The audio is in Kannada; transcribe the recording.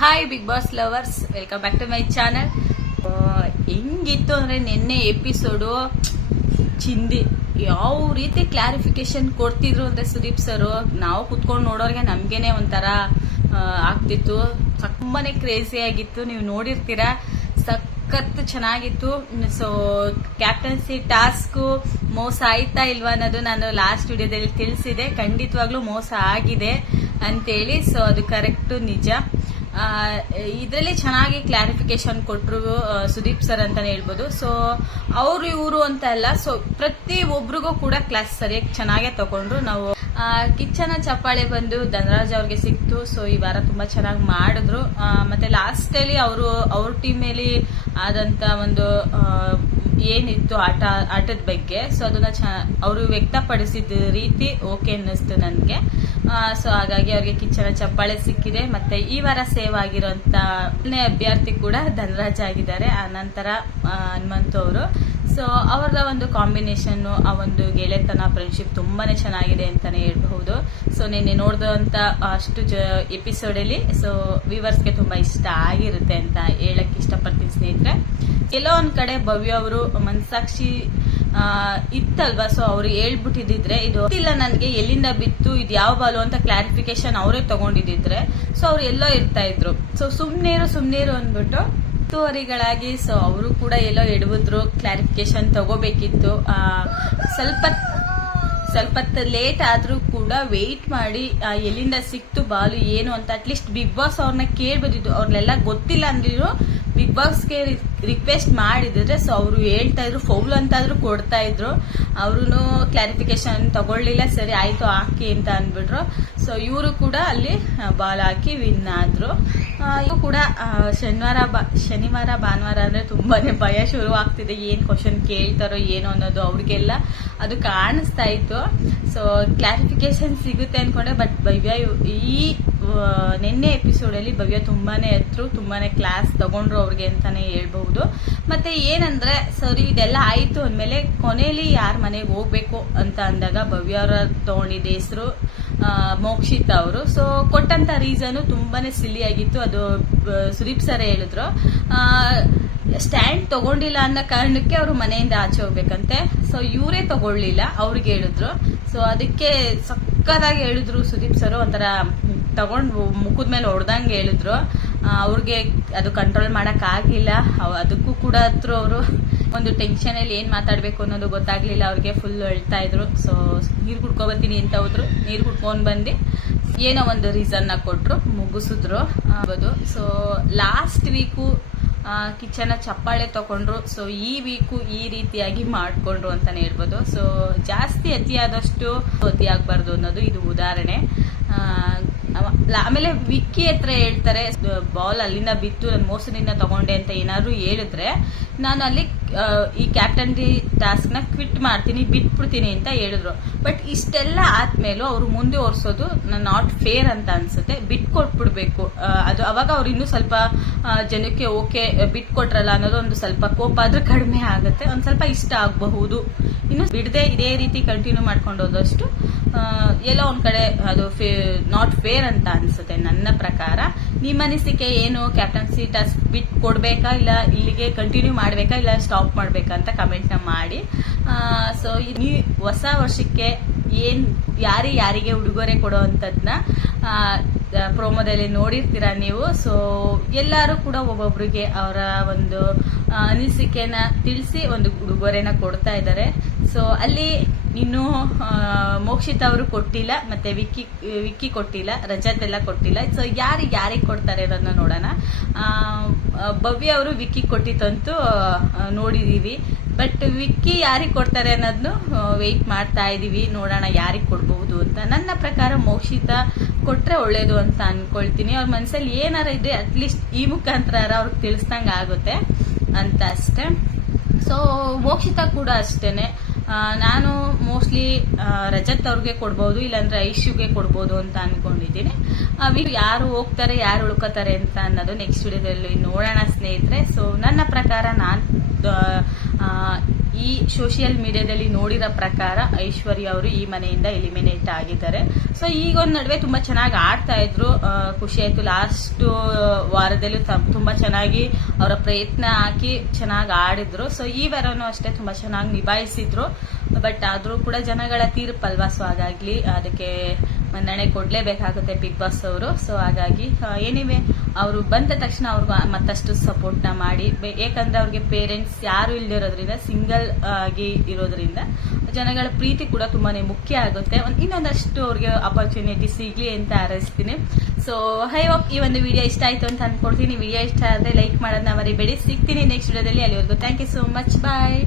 Hi Bigg Boss lovers welcome back to my channel ಹೆಂಗಿತ್ತು ಅಂದ್ರೆ ನಿನ್ನೆ ಎಪಿಸೋಡು ಚಿಂದಿ ಯಾವ ರೀತಿ ಕ್ಲಾರಿಫಿಕೇಶನ್ ಕೊಡ್ತಿದ್ರು ಅಂದ್ರೆ ಸುದೀಪ್ ಸರ್, ನಾವು ಕುತ್ಕೊಂಡು ನೋಡೋರ್ಗೆ ನಮಗೇನೆ ಒಂಥರ ಆಗ್ತಿತ್ತು. ತುಂಬಾನೇ ಕ್ರೇಜಿ ಆಗಿತ್ತು. ನೀವು ನೋಡಿರ್ತೀರಾ, ಸಖತ್ ಚೆನ್ನಾಗಿತ್ತು. ಸೊ ಕ್ಯಾಪ್ಟನ್ಸಿ ಟಾಸ್ಕ್ ಮೋಸ ಆಯ್ತಾ ಇಲ್ವಾ ಅನ್ನೋದು ನಾನು ಲಾಸ್ಟ್ ವಿಡಿಯೋದಲ್ಲಿ ತಿಳಿಸಿದೆ. ಖಂಡಿತವಾಗ್ಲೂ ಮೋಸ ಆಗಿದೆ ಅಂತೇಳಿ. ಸೊ ಅದು ಕರೆಕ್ಟ್ ನಿಜ. ಇದರಲ್ಲಿ ಚೆನ್ನಾಗಿ ಕ್ಲಾರಿಫಿಕೇಶನ್ ಕೊಟ್ಟರು ಸುದೀಪ್ ಸರ್ ಅಂತಾನೆ ಹೇಳ್ಬೋದು. ಸೊ ಅವರು ಇವರು ಅಂತ ಅಲ್ಲ ಸೊ ಪ್ರತಿ ಒಬ್ರಿಗೂ ಕೂಡ ಕ್ಲಾಸ್ ಸರಿಯಾಗಿ ಚೆನ್ನಾಗೇ ತಗೊಂಡ್ರು. ನಾವು ಕಿಚ್ಚನ ಚಪ್ಪಾಳೆ ಬಂದು ಧನರಾಜ್ ಅವ್ರಿಗೆ ಸಿಕ್ತು. ಸೊ ಈ ವಾರ ತುಂಬಾ ಚೆನ್ನಾಗಿ ಮಾಡಿದ್ರು. ಮತ್ತೆ ಲಾಸ್ಟಲ್ಲಿ ಅವರು, ಅವ್ರ ಟೀಮಲ್ಲಿ ಆದಂತ ಒಂದು ಏನಿತ್ತು ಆಟ, ಆಟದ ಬಗ್ಗೆ. ಸೊ ಅದನ್ನ ಅವರು ವ್ಯಕ್ತಪಡಿಸಿದ ರೀತಿ ಓಕೆ ಅನ್ನಿಸ್ತು ನನಗೆ. ಸೊ ಹಾಗಾಗಿ ಅವ್ರಿಗೆ ಕಿಚ್ಚನ ಚಪ್ಪಾಳೆ ಸಿಕ್ಕಿದೆ. ಮತ್ತೆ ಈ ವಾರ ಸೇವ್ ಆಗಿರೋಂತ ಅಭ್ಯರ್ಥಿ ಕೂಡ ಧನರಾಜ್ ಆಗಿದ್ದಾರೆ. ಆ ನಂತರ ಹನುಮಂತು ಅವರು ಸೊ ಅವ್ರದ ಒಂದು ಕಾಂಬಿನೇಷನ್ ಆ ಒಂದು ಗೆಳೆತನ ಫ್ರೆಂಡ್ಶಿಪ್ ತುಂಬಾನೇ ಚೆನ್ನಾಗಿದೆ ಅಂತಾನೆ ಹೇಳ್ಬಹುದು. ಸೊ ನಿನ್ನೆ ನೋಡಿದಂತ ಅಷ್ಟು ಎಪಿಸೋಡ್ ಅಲ್ಲಿ ಸೊ ವಿವರ್ಸ್ಗೆ ತುಂಬಾ ಇಷ್ಟ ಆಗಿರುತ್ತೆ ಅಂತ ಹೇಳಕ್ ಇಷ್ಟಪಡ್ತೀನಿ ಸ್ನೇಹಿತರೆ. ಎಲ್ಲೋ ಒಂದ್ ಕಡೆ ಭವ್ಯ ಅವರು ಮನ್ಸಾಕ್ಷಿ ಇತ್ತಲ್ವಾ? ಸೊ ಅವ್ರು ಹೇಳ್ಬಿಟ್ಟಿದ್ರೆ ಇದು ಇಲ್ಲ ನನ್ಗೆ ಎಲ್ಲಿಂದ ಬಿತ್ತು, ಇದು ಯಾವ ಬಾಲು ಅಂತ ಕ್ಲಾರಿಫಿಕೇಶನ್ ಅವರೇ ತಗೊಂಡಿದ್ರೆ ಸೊ ಅವ್ರು ಎಲ್ಲೋ ಇರ್ತಾ ಇದ್ರು. ಸೊ ಸುಮ್ನೇರು ಸುಮ್ನೇರು ಅಂದ್ಬಿಟ್ಟು ತುವರಿಗಳಾಗಿ ಸೊ ಅವರು ಕೂಡ ಎಲ್ಲೋ ಎಡವಿದ್ರು ಕ್ಲಾರಿಫಿಕೇಶನ್ ತಗೋಬೇಕಿತ್ತು. ಸ್ವಲ್ಪ ಸ್ವಲ್ಪ ಲೇಟ್ ಆದ್ರೂ ಕೂಡ ವೆಯ್ಟ್ ಮಾಡಿ ಎಲ್ಲಿಂದ ಸಿಕ್ತು ಬಾಲು, ಏನು ಅಂತ ಅಟ್ಲೀಸ್ಟ್ ಬಿಗ್ ಬಾಸ್ ಅವ್ರನ್ನ ಕೇಳ್ಬೋದಿತ್ತು ಅವ್ರನ್ನೆಲ್ಲ ಗೊತ್ತಿಲ್ಲ ಅಂದಿದ್ರು ಬಿಗ್ ಬಾಸ್ಗೆ ರಿಕ್ವೆಸ್ಟ್ ಮಾಡಿದ್ರೆ ಸೊ ಅವರು ಹೇಳ್ತಾ ಇದ್ರು ಫೌಲ್ ಅಂತಾದ್ರೂ ಕೊಡ್ತಾ ಇದ್ರು. ಅವರು ಕ್ಲಾರಿಫಿಕೇಶನ್ ತಗೊಳ್ಳಿಲ್ಲ, ಸರಿ ಆಯ್ತು, ಹಾಕಿ ಅಂತ ಅಂದ್ಬಿಟ್ರು. ಸೊ ಇವರು ಕೂಡ ಅಲ್ಲಿ ಬಾಲ್ ಹಾಕಿ ವಿನ್ ಆದ್ರು. ಇವು ಕೂಡ ಶನಿವಾರ ಶನಿವಾರ, ಭಾನುವಾರ ಅಂದ್ರೆ ತುಂಬಾನೇ ಭಯ ಶುರು ಆಗ್ತಿದೆ. ಏನ್ ಕ್ವಶನ್ ಕೇಳ್ತಾರೋ ಏನೋ ಅನ್ನೋದು ಅವ್ರಿಗೆಲ್ಲ ಅದು ಕಾಣಿಸ್ತಾ ಇತ್ತು. ಸೊ ಕ್ಲಾರಿಫಿಕೇಶನ್ ಸಿಗುತ್ತೆ ಅನ್ಕೊಂಡೆ ಬಟ್ ಭವ್ಯ, ಈ ನಿನ್ನೆ ಎಪಿಸೋಡ್ ಅಲ್ಲಿ ಭವ್ಯ ತುಂಬಾನೇ ಎತ್ತರು ತುಂಬಾನೇ ಕ್ಲಾಸ್ ತಗೊಂಡ್ರು ಅವ್ರಿಗೆ ಅಂತಾನೆ ಹೇಳ್ಬಹುದು. ಮತ್ತೆ ಏನಂದ್ರೆ ಸರಿ ಇದೆಲ್ಲ ಆಯ್ತು ಅಂದಮೇಲೆ ಕೊನೆಯಲ್ಲಿ ಯಾರ ಮನೆಗೆ ಹೋಗ್ಬೇಕು ಅಂತ ಅಂದಾಗ ಭವ್ಯ ಅವರ ತಗೊಂಡಿದ್ದ ಹೆಸರು ಮೋಕ್ಷಿತ್ ಅವರು. ಸೊ ಕೊಟ್ಟಂತ ರೀಸನ್ ತುಂಬಾನೇ ಸಿಲ್ಲಿ ಆಗಿತ್ತು. ಅದು ಸುದೀಪ್ ಸರ್ ಹೇಳಿದ್ರು. ಸ್ಟ್ಯಾಂಡ್ ತಗೊಂಡಿಲ್ಲ ಅನ್ನೋ ಕಾರಣಕ್ಕೆ ಅವರು ಮನೆಯಿಂದ ಆಚೆ ಹೋಗ್ಬೇಕಂತೆ. ಸೊ ಇವರೇ ತಗೊಳ್ಳಿಲ್ಲ, ಅವ್ರಿಗೆ ಹೇಳಿದ್ರು. ಸೊ ಅದಕ್ಕೆ ಸಕ್ಕದಾಗಿ ಹೇಳಿದ್ರು ಸುದೀಪ್ ಸರ್ ಒಂಥರ ತಗೊಂಡು ಮುಖದ ಮೇಲೆ ಹೊಡೆದಂಗೆ ಹೇಳಿದ್ರು. ಅವ್ರಿಗೆ ಅದು ಕಂಟ್ರೋಲ್ ಮಾಡಕ್ ಆಗಿಲ್ಲ ಅದಕ್ಕೂ ಕೂಡ ಹತ್ರ ಅವರು ಒಂದು ಟೆನ್ಷನಲ್ಲಿ ಏನ್ ಮಾತಾಡ್ಬೇಕು ಅನ್ನೋದು ಗೊತ್ತಾಗ್ಲಿಲ್ಲ. ಅವ್ರಿಗೆ ಫುಲ್ ಹೇಳ್ತಾ ಇದ್ರು. ಸೊ ನೀರು ಕುಡ್ಕೊ ಬರ್ತೀನಿ ಅಂತ ಹೋದ್ರು. ನೀರು ಕುಡ್ಕೊಂಡು ಬಂದು ಏನೋ ಒಂದು ರೀಸನ್ ಕೊಟ್ಟರು ಮುಗಿಸಿದ್ರು. ಮುಗಿಸಿದ್ರು ಸೊ ಲಾಸ್ಟ್ ವೀಕು ಕಿಚನ ಚಪ್ಪಾಳೆ ತಗೊಂಡ್ರು. ಸೊ ಈ ವೀಕು ಈ ರೀತಿಯಾಗಿ ಮಾಡ್ಕೊಂಡ್ರು ಅಂತಲೇ ಹೇಳ್ಬೋದು. ಸೊ ಜಾಸ್ತಿ ಅತಿಯಾದಷ್ಟು ಅತಿ ಆಗ್ಬಾರ್ದು ಅನ್ನೋದು ಇದು ಉದಾಹರಣೆ. ಆಮೇಲೆ ವಿಕ್ಕಿ ಹತ್ರ ಹೇಳ್ತಾರೆ ಬಾಲ್ ಅಲ್ಲಿಂದ ಬಿತ್ತು, ನಾನು ಮೋಸದಿಂದ ತಗೊಂಡೆ ಅಂತ ಏನಾದ್ರು ಹೇಳಿದ್ರೆ, ನಾನು ಅಲ್ಲಿ ಈ ಕ್ಯಾಪ್ಟನ್ ಟಾಸ್ಕ್ನ ಕ್ವಿಟ್ ಮಾಡ್ತೀನಿ, ಬಿಟ್ಬಿಡ್ತೀನಿ ಅಂತ ಹೇಳಿದ್ರು. ಬಟ್ ಇಷ್ಟೆಲ್ಲ ಆದ್ಮೇಲೂ ಅವ್ರು ಮುಂದೆ ನನ್ನ ನಾಟ್ ಫೇರ್ ಅಂತ ಅನ್ಸುತ್ತೆ. ಬಿಟ್ಕೊಟ್ಬಿಡ್ಬೇಕು. ಕೊಟ್ಬಿಡ್ಬೇಕು ಅದು ಅವಾಗ ಅವ್ರು ಇನ್ನೂ ಸ್ವಲ್ಪ ಜನಕ್ಕೆ ಓಕೆ, ಬಿಟ್ಕೊಟ್ರಲ್ಲ ಅನ್ನೋದು ಒಂದು ಸ್ವಲ್ಪ ಕೋಪ ಆದ್ರೆ ಕಡಿಮೆ ಆಗುತ್ತೆ. ಒಂದು ಸ್ವಲ್ಪ ಇಷ್ಟ ಆಗಬಹುದು. ಇನ್ನು ಬಿಡದೆ ಇದೇ ರೀತಿ ಕಂಟಿನ್ಯೂ ಮಾಡ್ಕೊಂಡು ಹೋದಷ್ಟು ಎಲ್ಲೋ ಒಂದ್ ಕಡೆ ಅದು ನಾಟ್ ಫೇರ್ ಅಂತ ಅನ್ಸುತ್ತೆ ನನ್ನ ಪ್ರಕಾರ. ನಿಮ್ಮ ಅನಿಸಿಕೆ ಏನು? ಕ್ಯಾಪ್ಟನ್ಸಿ ಟಾಸ್ಕ್ ಬಿಟ್ ಕೊಡ್ಬೇಕಾ? ಇಲ್ಲ ಇಲ್ಲಿಗೆ ಕಂಟಿನ್ಯೂ ಮಾಡ್ಬೇಕಾ? ಇಲ್ಲ ಸ್ಟಾಪ್ ಮಾಡಬೇಕಾ ಅಂತ ಕಮೆಂಟ್ನ ಮಾಡಿ. ಸೊ ಈ ಹೊಸ ವರ್ಷಕ್ಕೆ ಏನ್ ಯಾರಿ ಯಾರಿಗೆ ಉಡುಗೊರೆ ಕೊಡೋ ಅಂತದ್ನ ಪ್ರೋಮೋದಲ್ಲಿ ನೋಡಿರ್ತೀರಾ ನೀವು. ಸೊ ಎಲ್ಲರೂ ಕೂಡ ಒಬ್ಬೊಬ್ರಿಗೆ ಅವರ ಒಂದು ಅನಿಸಿಕೆನ ತಿಳಿಸಿ ಒಂದು ಉಡುಗೊರೆನ ಕೊಡ್ತಾ ಇದ್ದಾರೆ. ಸೊ ಅಲ್ಲಿ ಇನ್ನು ಮೋಕ್ಷಿತ ಅವರು ಕೊಟ್ಟಿಲ್ಲ, ಮತ್ತೆ ವಿಕ್ಕಿ ವಿಕ್ಕಿ ಕೊಟ್ಟಿಲ್ಲ, ರಜತ್ ಎಲ್ಲ ಕೊಟ್ಟಿಲ್ಲ. ಸೊ ಯಾರು ಯಾರಿಗೆ ಕೊಡ್ತಾರೆ ಅನ್ನೋದನ್ನ ನೋಡೋಣ. ಭವ್ಯ ಅವರು ವಿಕ್ಕಿ ಕೊಟ್ಟಿತ್ತಂತೂ ನೋಡಿದೀವಿ. ಬಟ್ ವಿಕ್ಕಿ ಯಾರಿಗೆ ಕೊಡ್ತಾರೆ ಅನ್ನೋದನ್ನು ವೆಯ್ಟ್ ಮಾಡ್ತಾ ಇದೀವಿ. ನೋಡೋಣ ಯಾರಿಗೆ ಕೊಡ್ಬಹುದು ಅಂತ. ನನ್ನ ಪ್ರಕಾರ ಮೋಕ್ಷಿತ ಕೊಟ್ರೆ ಒಳ್ಳೇದು ಅಂತ ಅನ್ಕೊಳ್ತೀನಿ. ಅವ್ರ ಮನಸ್ಸಲ್ಲಿ ಏನಾರ ಇದ್ರೆ ಅಟ್ಲೀಸ್ಟ್ ಈ ಮುಖಾಂತರ ಅವ್ರಿಗೆ ತಿಳಿಸ್ದಂಗ ಆಗುತ್ತೆ ಅಂತ ಅಷ್ಟೇ. ಸೊ ಮೋಕ್ಷಿತ ಕೂಡ ಅಷ್ಟೇನೆ. ನಾನು ಮೋಸ್ಟ್ಲಿ ರಜತ್ ಅವ್ರಿಗೆ ಕೊಡ್ಬೋದು, ಇಲ್ಲಾಂದ್ರೆ ಐಶುಗೆ ಕೊಡ್ಬೋದು ಅಂತ ಅನ್ಕೊಂಡಿದ್ದೀನಿ. ಯಾರು ಹೋಗ್ತಾರೆ, ಯಾರು ಉಳ್ಕೋತಾರೆ ಅಂತ ಅನ್ನೋದು ನೆಕ್ಸ್ಟ್ ವಿಡಿಯೋದಲ್ಲಿ ನೋಡೋಣ ಸ್ನೇಹಿತರೆ. ಸೊ ನನ್ನ ಪ್ರಕಾರ ನಾನು ಈ ಸೋಷಿಯಲ್ ಮೀಡಿಯಾದಲ್ಲಿ ನೋಡಿರೋ ಪ್ರಕಾರ ಐಶ್ವರ್ಯ ಅವರು ಈ ಮನೆಯಿಂದ ಎಲಿಮಿನೇಟ್ ಆಗಿದ್ದಾರೆ. ಸೊ ಈಗ ಒಂದ್ ನಡುವೆ ತುಂಬಾ ಚೆನ್ನಾಗಿ ಆಡ್ತಾ ಇದ್ರು. ಆ, ಖುಷಿ ಆಯ್ತು. ಲಾಸ್ಟ್ ವಾರದಲ್ಲಿ ತುಂಬಾ ಚೆನ್ನಾಗಿ ಅವರ ಪ್ರಯತ್ನ ಹಾಕಿ ಚೆನ್ನಾಗಿ ಆಡಿದ್ರು. ಸೊ ಈ ವಾರನೂ ಅಷ್ಟೇ ತುಂಬಾ ಚೆನ್ನಾಗಿ ನಿಭಾಯಿಸಿದ್ರು. ಬಟ್ ಆದ್ರೂ ಕೂಡ ಜನಗಳ ತೀರ್ಪಲ್ವಾ? ಸೊ ಹಾಗಾಗಿ ಅದಕ್ಕೆ ಮನ್ನಣೆ ಕೊಡ್ಲೇಬೇಕಾಗುತ್ತೆ ಬಿಗ್ ಬಾಸ್ ಅವರು. ಸೊ ಹಾಗಾಗಿ ಏನಿವೆ, ಅವರು ಬಂದ ತಕ್ಷಣ ಅವ್ರಿಗೆ ಮತ್ತಷ್ಟು ಸಪೋರ್ಟ್ನ ಮಾಡಿ. ಯಾಕಂದ್ರೆ ಅವ್ರಿಗೆ ಪೇರೆಂಟ್ಸ್ ಯಾರು ಇಲ್ದಿರೋದ್ರಿಂದ ಸಿಂಗಲ್ ಆಗಿ ಇರೋದ್ರಿಂದ, ಜನಗಳ ಪ್ರೀತಿ ಕೂಡ ತುಂಬಾನೇ ಮುಖ್ಯ ಆಗುತ್ತೆ. ಒಂದ್- ಇನ್ನೊಂದಷ್ಟು ಅವ್ರಿಗೆ ಅಪರ್ಚುನಿಟಿ ಸಿಗ್ಲಿ ಅಂತ ಹಾರೈಸ್ತೀನಿ ಸೊ ಹೈ ಹೋಪ್ ಈ ಒಂದು ವಿಡಿಯೋ ಇಷ್ಟ ಆಯ್ತು ಅಂತ ಅನ್ಕೊಡ್ತೀನಿ. ವಿಡಿಯೋ ಇಷ್ಟ ಆದ್ರೆ ಲೈಕ್ ಮಾಡೋದನ್ನ ಮರಿಬೇಡಿ. ಸಿಗ್ತೀನಿ ನೆಕ್ಸ್ಟ್ ವಿಡಿಯೋದಲ್ಲಿ ಅಲ್ಲಿವರೆಗೂ. Thank you so much bye